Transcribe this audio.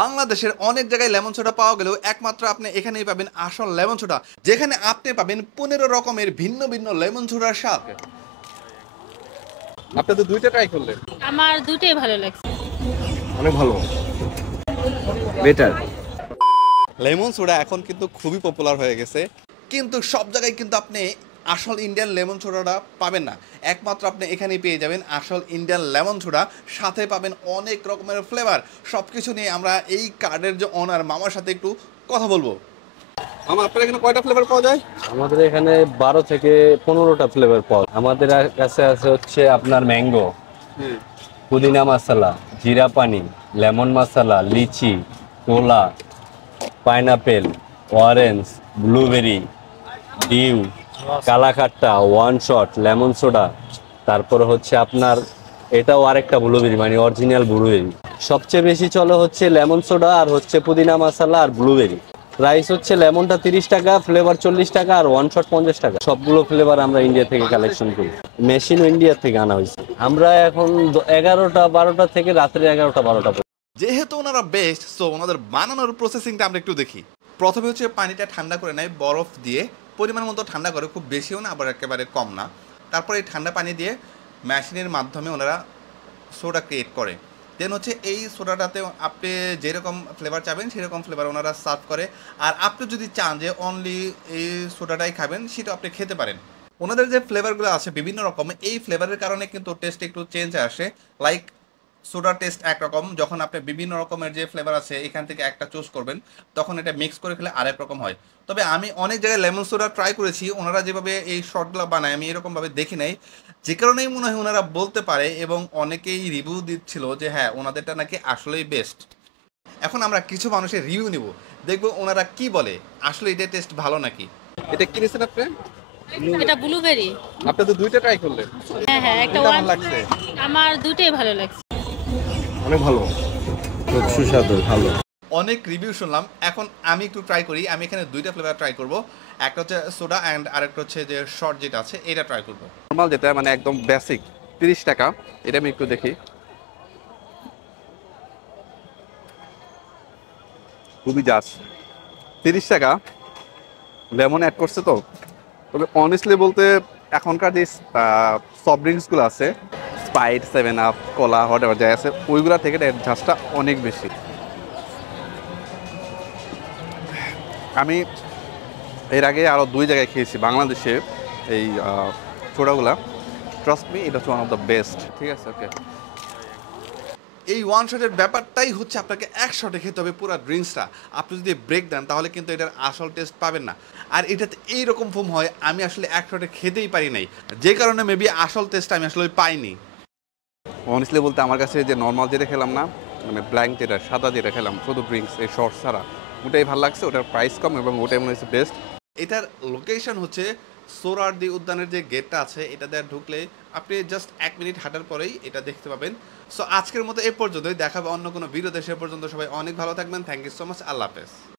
বাংলাদেশের অনেক জায়গায় লেমন সোডা পাওয়া গেলেও একমাত্র আপনি এখানেই পাবেন আসল লেমন সোডা, যেখানে আপনি পাবেন 15 রকমের ভিন্ন ভিন্ন লেমন সোডার স্বাদ। আপনি তো দুইটা ট্রাই করলেন। আমার দুটোই ভালো লাগছে। অনেক ভালো, বেটার। লেমন সোডা এখন কিন্তু খুবই পপুলার হয়ে গেছে, কিন্তু সব জায়গায় কিন্তু আপনি আসল ইন্ডিয়ান লেমন সোডাটা পাবেন না। একমাত্র আপনি এখানেই পেয়ে যাবেন আসল ইন্ডিয়ান লেমন সোডা, সাথে পাবেন অনেক রকমের ফ্লেভার। সব কিছু নিয়ে আমরা এই কার্ডের যে ওনার মামার সাথে একটু কথা বলবো। মামা, আপনার এখানে কয়টা ফ্লেভার পাওয়া যায়? আমাদের এখানে 12 থেকে 15টা ফ্লেভার পাওয়া যায়। আমাদের কাছে আছে হচ্ছে আপনার ম্যাঙ্গো, পুদিনা মশলা, জিরা পানি, lemon masala, lychee, cola, pineapple, orange, blueberry, dew, kala khatta, one shot, lemon soda, তারপর হচ্ছে আপনার এটাও আরেকটা ব্লুবেরি, মানে অরিজিনাল ব্লুবেরি। সবচেয়ে বেশি চলে হচ্ছে লেমন সোডা আর হচ্ছে পুদিনা মশলা আর ব্লুবেরি। প্রাইস হচ্ছে লেমনটা 30 টাকা, ফ্লেভার 40 টাকা আর ওয়ান শট 50 টাকা। সবগুলো ফ্লেভার আমরা ইন্ডিয়া থেকে কালেকশন করি, মেশিনও ইন্ডিয়া থেকে আনা হয়েছে। আমরা এখন 11টা 12টা থেকে রাত্রে 11টা 12টা। যেহেতু ওনারা বেস্ট, সো ওনাদের বানানোর প্রসেসিংটা আমরা একটু দেখি। প্রথমে হচ্ছে পানিটা ঠান্ডা করে নেয় বরফ দিয়ে, পরিমাণ মতো ঠান্ডা করে, খুব বেশিও না আবার একেবারে কম না। তারপরে এই ঠান্ডা পানি দিয়ে মেশিনের মাধ্যমে ওনারা সোডা ক্রিয়েট করে। দেন হচ্ছে এই সোডাটাতে আপনি যেরকম ফ্লেভার চাবেন সেরকম ফ্লেভার ওনারা সার্ভ করে। আর আপনি যদি চান যে অনলি এই সোডাটাই খাবেন, সেটা আপনি খেতে পারেন। ওনাদের যে ফ্লেভারগুলো আছে বিভিন্ন রকম, এই ফ্লেভারের কারণে কিন্তু টেস্ট একটু চেঞ্জ আসে। লাইক সোডার টেস্ট একরকম, যখন আপনি বিভিন্ন রকমের যে ফ্লেভার আছে এখান থেকে একটা চুজ করবেন, তখন এটা মিক্স করে খেলে আরেক রকম হয়। তবে আমি অনেক জায়গায় লেমন সোডা ট্রাই করেছি, ওনারা যেভাবে এই শটগুলো বানায় আমি এরকমভাবে দেখি নাই। যে কারণেই মনে হয় ওনারা বলতে পারে, এবং অনেকেই রিভিউ দিচ্ছিল যে হ্যাঁ ওনাদেরটা নাকি আসলেই বেস্ট। এখন আমরা কিছু মানুষের রিভিউ নিব, দেখবো ওনারা কি বলে, আসলে এটা টেস্ট ভালো নাকি। এটা কিনেছেন আপনি? এটা ব্লুবেরি। আপনি তো দুইটা ট্রাই করলেন। হ্যাঁ হ্যাঁ, একটা কেমন ওয়ান লাগছে? আমার দুটোই ভালো লাগছে। অনেক ভালো, খুব সুস্বাদু, ভালো। অনেক রিভিউ শুনলাম, এখন আমি একটু ট্রাই করি। আমি এখানে দুইটা ফ্লেভার ট্রাই করব, একটা হচ্ছে সোডা অ্যান্ড আরেকটা হচ্ছে যে শর্ট যেটা আছে এটা ট্রাই করব। নর্মাল যেটা মানে একদম বেসিক 30 টাকা, এটা আমি একটু দেখি। খুবই জাস্ট 30 টাকা, লেমন অ্যাড করছে তো। তবে অনেস্টলি বলতে এখনকার যে সফট ড্রিঙ্কসগুলো আছে, স্প্রাইট, 7 আপ, কোলা, হোয়াটএভার যাই আছে, ওইগুলা থেকে এর ঝাঁজটা অনেক বেশি। আমি এর আগে আরও 2 জায়গায় খেয়েছি বাংলাদেশে এই সোডাগুলা। ট্রাস্ট মি, এটা হচ্ছে ওয়ান অফ দ্য বেস্ট। ঠিক আছে, ওকে। এই ওয়ান শটের ব্যাপারটাই হচ্ছে আপনাকে এক শটে খেতে হবে পুরো ড্রিঙ্কসটা। আপনি যদি ব্রেক দেন তাহলে কিন্তু এটার আসল টেস্ট পাবেন না। আর এটাতে এইরকম ফোম হয়, আমি আসলে এক শটে খেতেই পারি নাই, যে কারণে মেবি আসল টেস্ট আমি আসলে পাইনি। অনেস্টলি বলতে আমার কাছে যে নর্মাল যেটা খেলাম না, মানে ব্ল্যাঙ্ক যেটা সাদা যেটা খেলাম শুধু ড্রিঙ্কস এই শর্টস ছাড়া, ওটাই ভালো লাগছে। ওটার প্রাইস কম এবং ওটাই মনে হচ্ছে বেস্ট। এটার লোকেশন হচ্ছে সোহরাওয়ার্দী উদ্যানের যে গেটটা আছে, এটা দিয়ে ঢুকলে আপনি জাস্ট 1 মিনিট হাঁটার পরেই এটা দেখতে পাবেন। সো আজকের মতো এ পর্যন্তই, দেখাবে অন্য কোনো ভিডিওতে। সে পর্যন্ত সবাই অনেক ভালো থাকবেন। থ্যাংক ইউ সো মাচ, আল্লাহ হাফেজ।